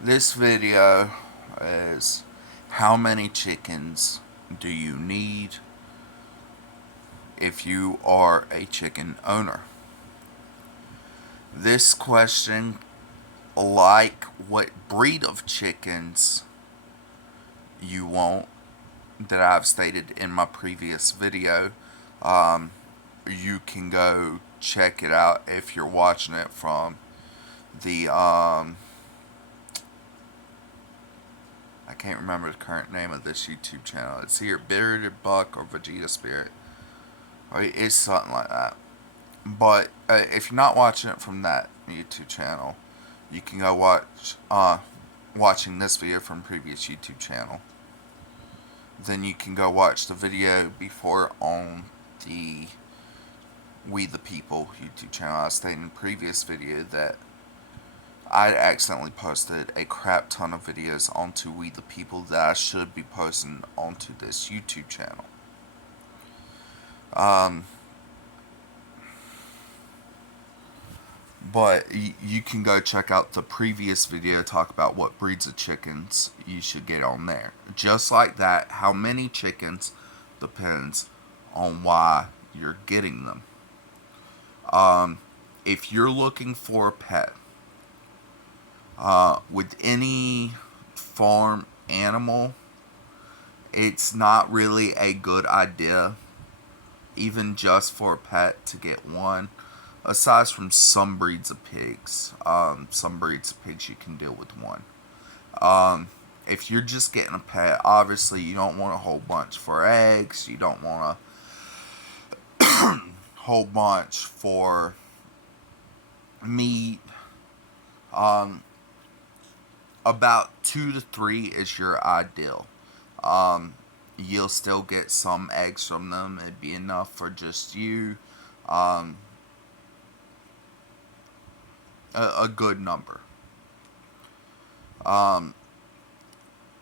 This video is how many chickens do you need if you are a chicken owner? This question, like what breed of chickens you want, that I've stated in my previous video, um, you can go check it out if you're watching it from the I can't remember the current name of this YouTube channel. It's either Bearded Buck or Vegeta Spirit. Right? It's something like that. But if you're not watching it from that YouTube channel, you can go watching this video from previous YouTube channel. Then you can go watch the video before on the We the People YouTube channel. I stated in the previous video that I accidentally posted a crap ton of videos onto We the People that I should be posting onto this YouTube channel. Um, but you can go check out the previous video, talk about what breeds of chickens you should get on there. Just like that, how many chickens depends on why you're getting them. If you're looking for a pet, with any farm animal, it's not really a good idea, even just for a pet, to get one. Aside from some breeds of pigs, some breeds of pigs you can deal with one. If you're just getting a pet, obviously you don't want a whole bunch for eggs. You don't want a whole bunch for meat. Um, about 2 to 3 is your ideal. Um, you'll still get some eggs from them. It'd be enough for just you. Um, a good number. Um,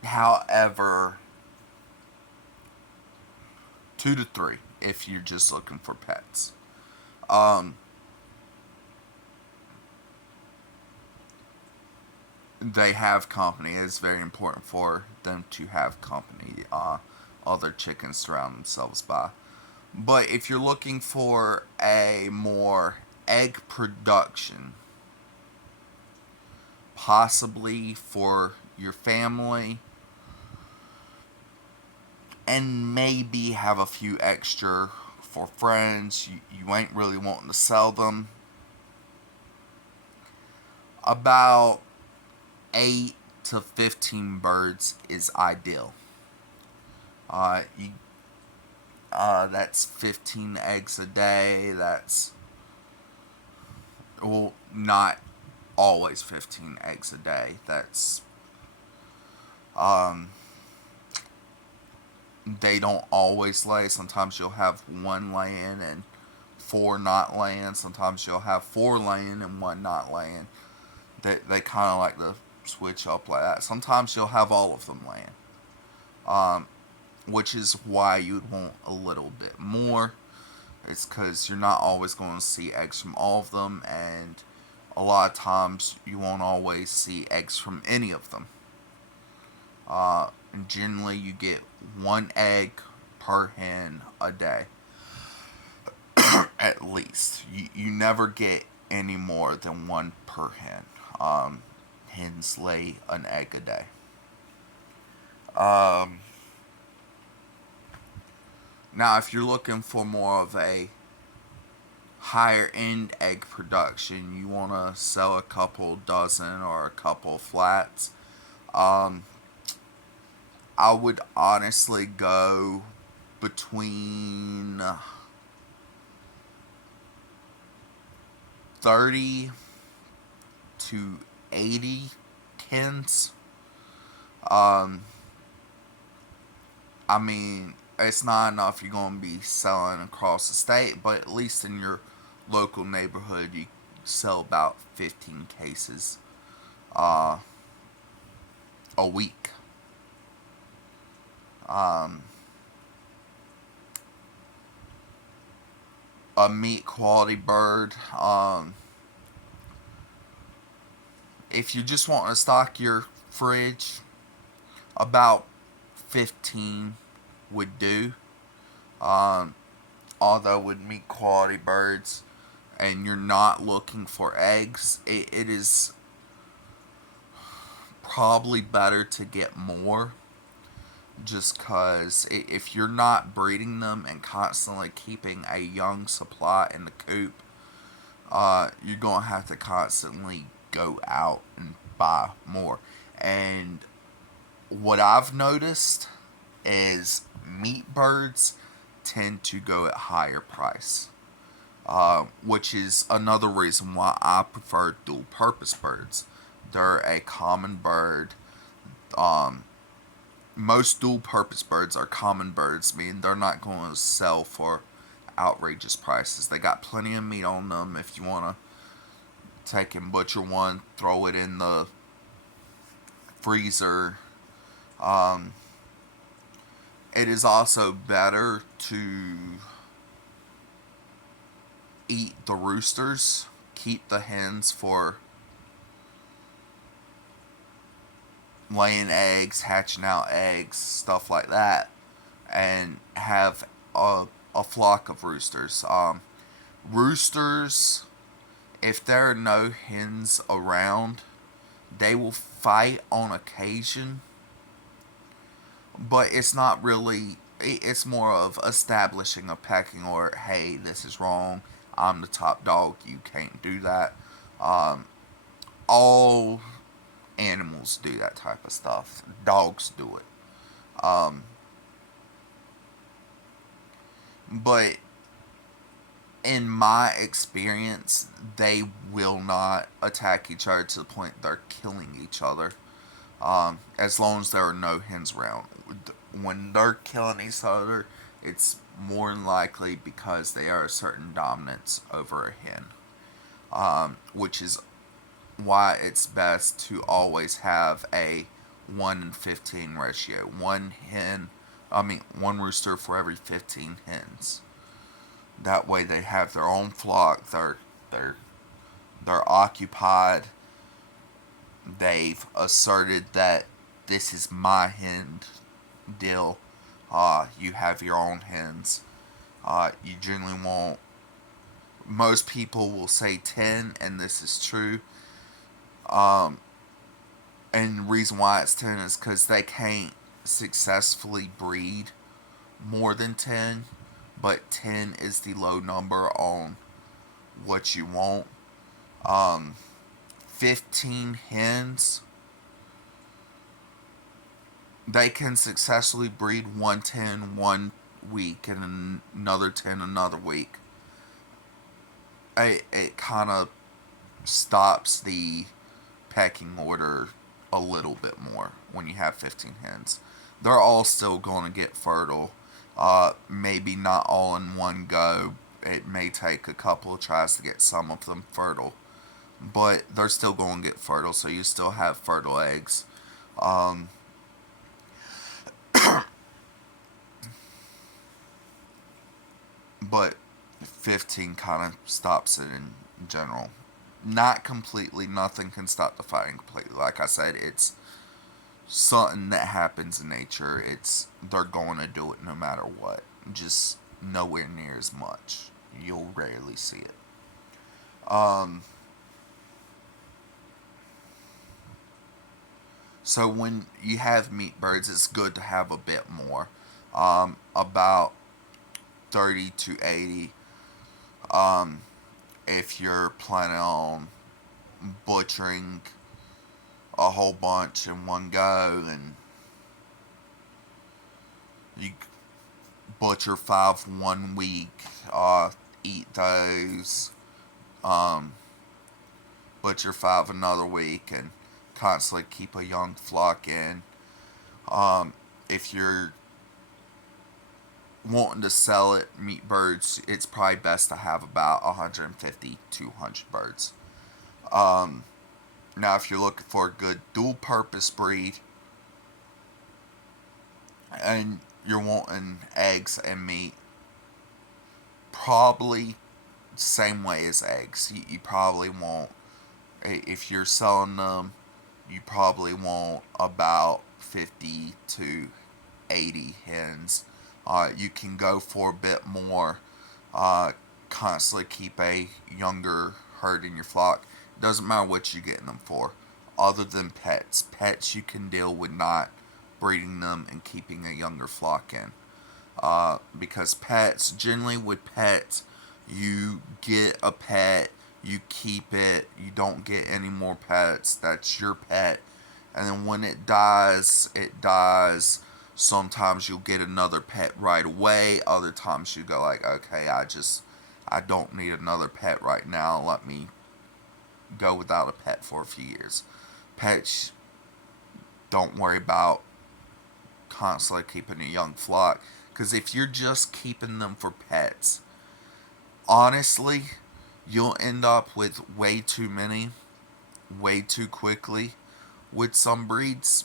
however, 2 to 3 if you're just looking for pets. Um, they have company. It's very important for them to have company. Other chickens surround themselves by. But if you're looking for a more egg production, possibly for your family, and maybe have a few extra for friends, you ain't really wanting to sell them, about 8 to 15 birds is ideal. You That's 15 eggs a day. That's, well, not always 15 eggs a day. That's, um, they don't always lay. Sometimes you'll have one laying and 4 not laying. Sometimes you'll have 4 laying and 1 not laying. They kind of like to switch up like that. Sometimes you'll have all of them laying. Um, which is why you'd want a little bit more. It's because you're not always going to see eggs from all of them, and a lot of times you won't always see eggs from any of them. And generally, you get 1 egg per hen a day, at least. You never get any more than 1 per hen. Hens lay an egg a day. Um, Now, if you're looking for more of a higher end egg production, you want to sell a couple dozen or a couple flats, um, I would honestly go between 30 to 80 hens. Um, I mean, it's not enough you're going to be selling across the state, but at least in your local neighborhood, you sell about 15 cases uh, a week. Um, a meat quality bird, if you just want to stock your fridge, about 15 would do. Um, Although with meat quality birds and you're not looking for eggs, it is probably better to get more, just because if you're not breeding them and constantly keeping a young supply in the coop, you're going to have to constantly go out and buy more. And what I've noticed is meat birds tend to go at higher price, which is another reason why I prefer dual purpose birds. They're a common bird. Um, Most dual purpose birds are common birds, meaning they're not going to sell for outrageous prices. They got plenty of meat on them. If you want to take and butcher one, throw it in the freezer. Um, it is also better to eat the roosters, keep the hens for laying eggs, hatching out eggs, stuff like that, and have a flock of roosters. Roosters, if there are no hens around, they will fight on occasion, but it's not really. It's more of establishing a pecking order. Hey, this is wrong. I'm the top dog. You can't do that. Um, all animals do that type of stuff. Dogs do it. But in my experience, they will not attack each other to the point they're killing each other. As long as there are no hens around. When they're killing each other, it's more than likely because they are a certain dominance over a hen. Which is why it's best to always have a 1 in 15 ratio. One rooster for every 15 hens. That way they have their own flock. They're occupied. They've asserted that this is my hen deal. You have your own hens. You generally won't. Most people will say 10, and this is true. And the reason why it's 10 is because they can't successfully breed more than 10, but 10 is the low number on what you want. 15 hens, they can successfully breed one 10 one week and another 10 another week. It kind of stops the pecking order a little bit more when you have 15 hens. They're all still going to get fertile. Maybe not all in one go. It may take a couple of tries to get some of them fertile. But they're still going to get fertile, so you still have fertile eggs. Um, but 15 kind of stops it in general. Not completely, nothing can stop the fighting completely. Like I said, it's something that happens in nature. They're going to do it no matter what. Just nowhere near as much. You'll rarely see it. So when you have meat birds, it's good to have a bit more. About 30 to 80. Um, if you're planning on butchering a whole bunch in one go, and you butcher 5 one week, eat those, um, butcher 5 another week, and constantly keep a young flock in. If you're wanting to sell it, meat birds, it's probably best to have about 150, 200 birds. Now, if you're looking for a good dual purpose breed and you're wanting eggs and meat, probably same way as eggs. You probably want If you're selling them, you probably want about 50 to 80 hens. You can go for a bit more. Uh, Constantly keep a younger herd in your flock. Doesn't matter what you're getting them for, other than pets. Pets you can deal with not breeding them and keeping a younger flock in. Because pets, generally with pets, you get a pet, you keep it, you don't get any more pets. That's your pet. And then when it dies, it dies. Sometimes you'll get another pet right away. Other times you go like, okay, I don't need another pet right now. Let me go without a pet for a few years. Pets, don't worry about constantly keeping a young flock. Because if you're just keeping them for pets, honestly, you'll end up with way too many, way too quickly with some breeds.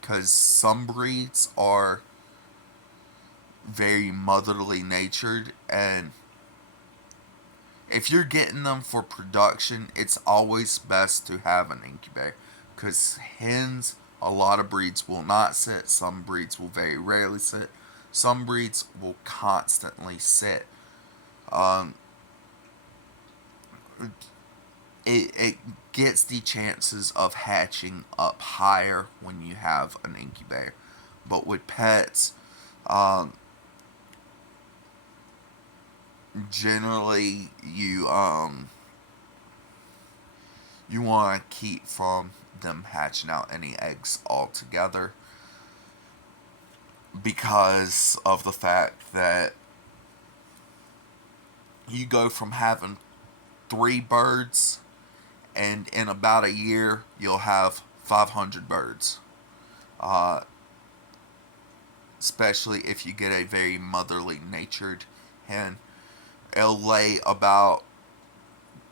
Because some breeds are very motherly natured, and if you're getting them for production, it's always best to have an incubator. Because hens, a lot of breeds will not sit. Some breeds will very rarely sit. Some breeds will constantly sit. Um, it gets the chances of hatching up higher when you have an incubator. But with pets, um, generally you want to keep from them hatching out any eggs altogether, because of the fact that you go from having 3 birds, and in about a year you'll have 500 birds. Uh, Especially if you get a very motherly natured hen. It'll lay about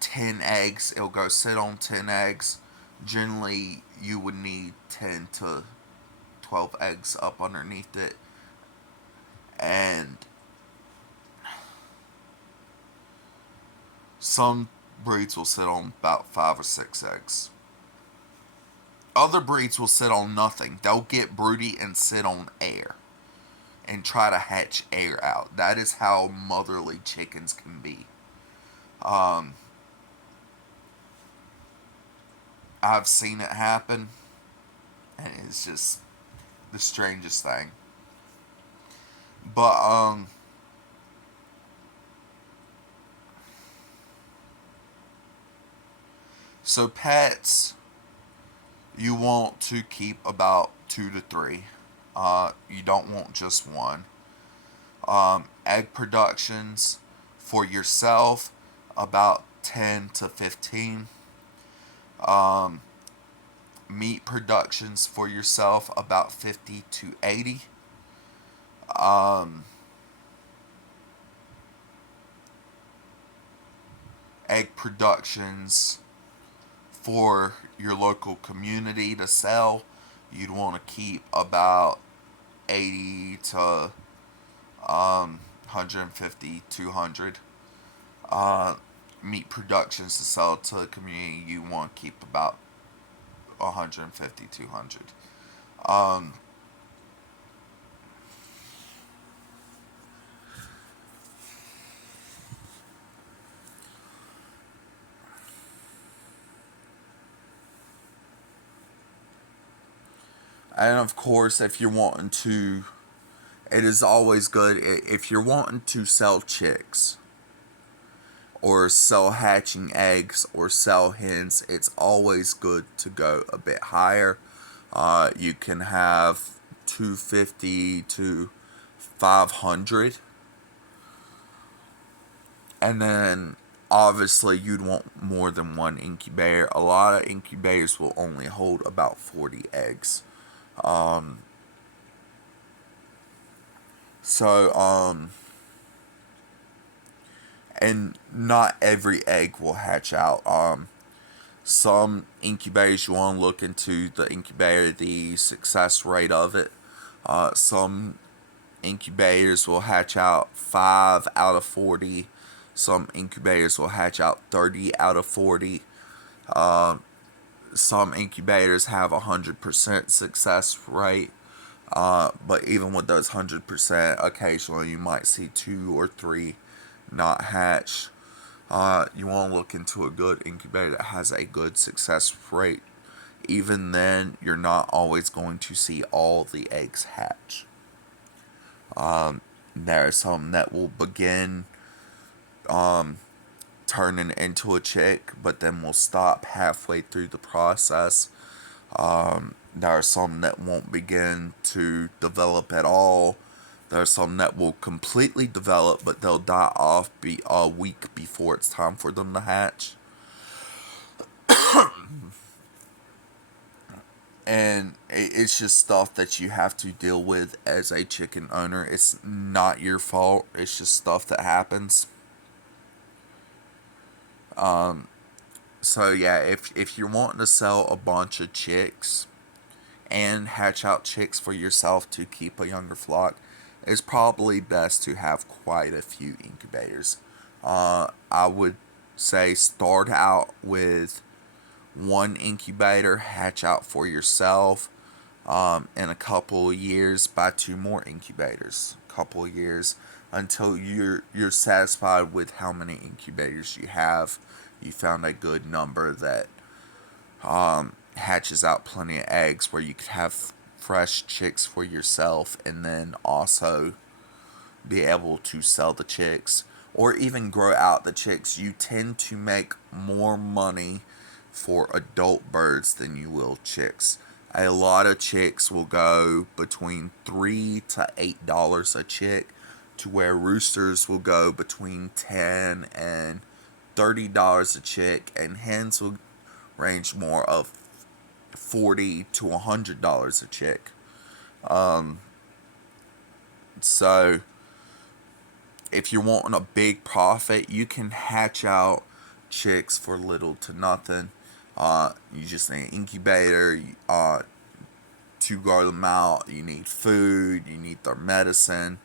10 eggs. It'll go sit on 10 eggs. Generally, you would need 10 to 12 eggs up underneath it. And some breeds will sit on about 5 or 6 eggs. Other breeds will sit on nothing. They'll get broody and sit on air and try to hatch air out. That is how motherly chickens can be. Um, I've seen it happen, and it's just the strangest thing. But so pets, you want to keep about 2 to 3. You don't want just one. Egg productions for yourself, about 10 to 15. Um, Meat productions for yourself, about 50 to 80. Um, Egg productions for your local community to sell, you'd want to keep about 80 to 150, 200. Uh, Meat productions to sell to the community, you want to keep about 150, 200. Um, and of course, if you're wanting to, it is always good if you're wanting to sell chicks or sell hatching eggs or sell hens, it's always good to go a bit higher. You can have 250 to 500. And then obviously you'd want more than one incubator. A lot of incubators will only hold about 40 eggs. Um, so, and not every egg will hatch out. Some incubators you want to look into the incubator, the success rate of it. Some incubators will hatch out 5 out of 40. Some incubators will hatch out 30 out of 40. Some incubators have 100% success rate, but even with those 100%, occasionally you might see 2 or 3 not hatch. You want to look into a good incubator that has a good success rate. Even then, you're not always going to see all the eggs hatch. There are some that will begin turning into a chick, but then will stop halfway through the process. There are some that won't begin to develop at all. There are some that will completely develop, but they'll die off a week before it's time for them to hatch. And it's just stuff that you have to deal with as a chicken owner. It's not your fault. It's just stuff that happens. So yeah, if you're wanting to sell a bunch of chicks and hatch out chicks for yourself to keep a younger flock, it's probably best to have quite a few incubators. I would say start out with one incubator, hatch out for yourself. In a couple of years, buy 2 more incubators. A couple of years until you're satisfied with how many incubators you have. You found a good number that hatches out plenty of eggs where you could have fresh chicks for yourself and then also be able to sell the chicks or even grow out the chicks. You tend to make more money for adult birds than you will chicks. A lot of chicks will go between $3 to $8 a chick, to where roosters will go between $10 and $30 a chick, and hens will range more of $40 to $100 a chick. So if you're wanting a big profit, you can hatch out chicks for little to nothing. You just need an incubator to grow them out. You need food. You need their medicine.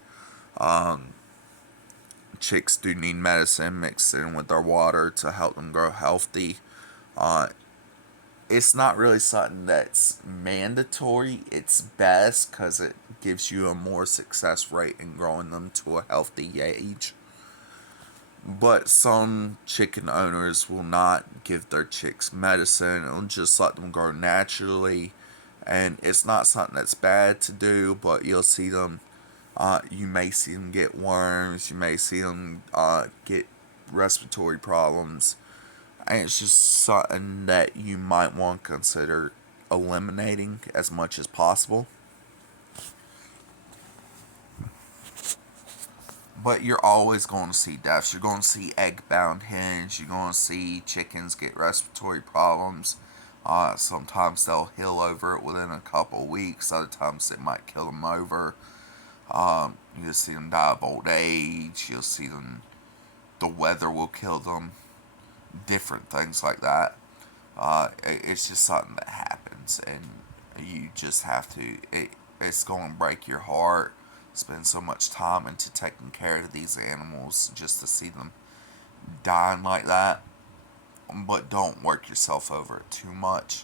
Chicks do need medicine mixed in with their water to help them grow healthy. Uh, it's not really something that's mandatory. It's best because it gives you a more success rate in growing them to a healthy age. But some chicken owners will not give their chicks medicine and just let them grow naturally. And it's not something that's bad to do, but you may see them get worms, you may see them get respiratory problems. And it's just something that you might want to consider eliminating as much as possible. But you're always going to see deaths. You're going to see egg-bound hens. You're going to see chickens get respiratory problems. Sometimes they'll heal over it within a couple of weeks. Other times it might kill them over. You'll see them die of old age. You'll see them. The weather will kill them. Different things like that. It's just something that happens, and you just have to. It's going to break your heart. Spend so much time into taking care of these animals just to see them dying like that. But don't work yourself over it too much.